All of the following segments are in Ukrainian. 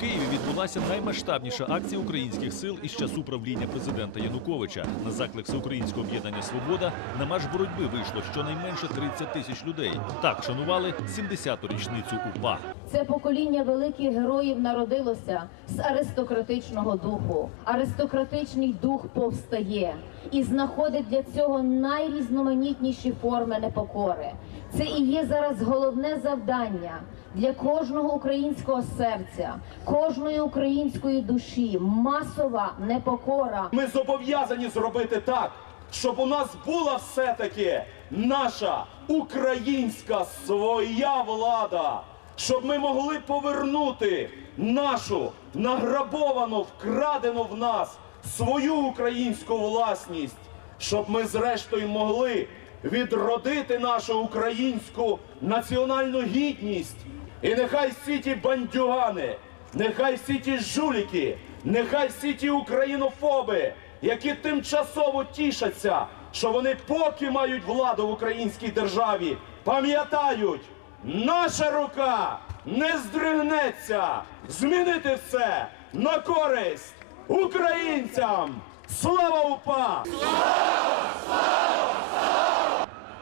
Києві відбулася наймасштабніша акція українських сил із часу правління президента Януковича. На заклик Всеукраїнського об'єднання Свобода на марш боротьби вийшло щонайменше 30 тисяч людей. Так шанували 70-ту річницю УПА. Це покоління великих героїв народилося з аристократичного духу. Аристократичний дух повстає і знаходить для цього найрізноманітніші форми непокори. Це і є зараз головне завдання для кожного українського серця, кожної української душі. Масова непокора. Ми зобов'язані зробити так, щоб у нас була все-таки наша українська своя влада, щоб ми могли повернути нашу награбовану, вкрадену в нас свою українську власність, щоб ми зрештою могли відродити нашу українську національну гідність. І нехай всі ті бандюгани, нехай всі ті жуліки, нехай всі ті українофоби, які тимчасово тішаться, що вони поки мають владу в українській державі, пам'ятають, наша рука не здригнеться змінити все на користь українцям. Слава УПА!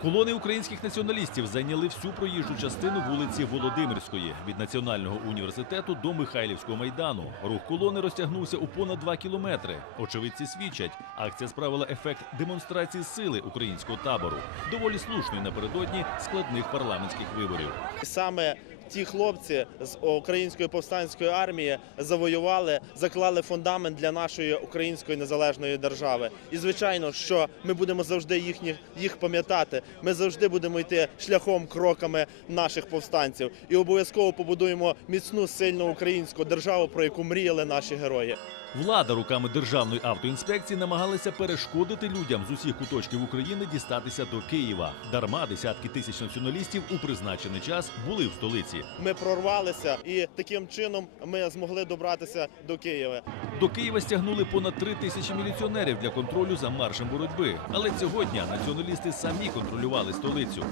Колони українських націоналістів зайняли всю проїжджу частину вулиці Володимирської від Національного університету до Михайлівського майдану. Рух колони розтягнувся у понад два кілометри. Очевидці свідчать, акція справила ефект демонстрації сили українського табору, доволі слушної напередодні складних парламентських виборів. Саме ті хлопці з української повстанської армії завоювали, заклали фундамент для нашої української незалежної держави. І звичайно, що ми будемо завжди їхніх їх пам'ятати. Ми завжди будемо йти шляхом кроками наших повстанців і обов'язково побудуємо міцну сильну українську державу, про яку мріяли наші герої. Влада руками державної автоінспекції намагалася перешкодити людям з усіх куточків України дістатися до Києва. Дарма десятки тисяч націоналістів у призначений час були в столиці. Ми прорвалися, і таким чином ми змогли добратися до Києва. До Києва стягнули понад три тисячі міліціонерів для контролю за маршем боротьби. Але цього дня націоналісти самі контролювали столицю.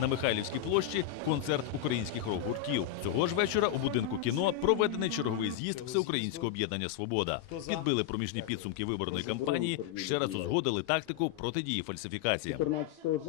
На Михайлівській площі концерт українських рок-гуртів. Цього ж вечора у будинку кіно проведений черговий з'їзд Всеукраїнського об'єднання Свобода. Підбили проміжні підсумки виборної кампанії, ще раз узгодили тактику протидії фальсифікаціям. 14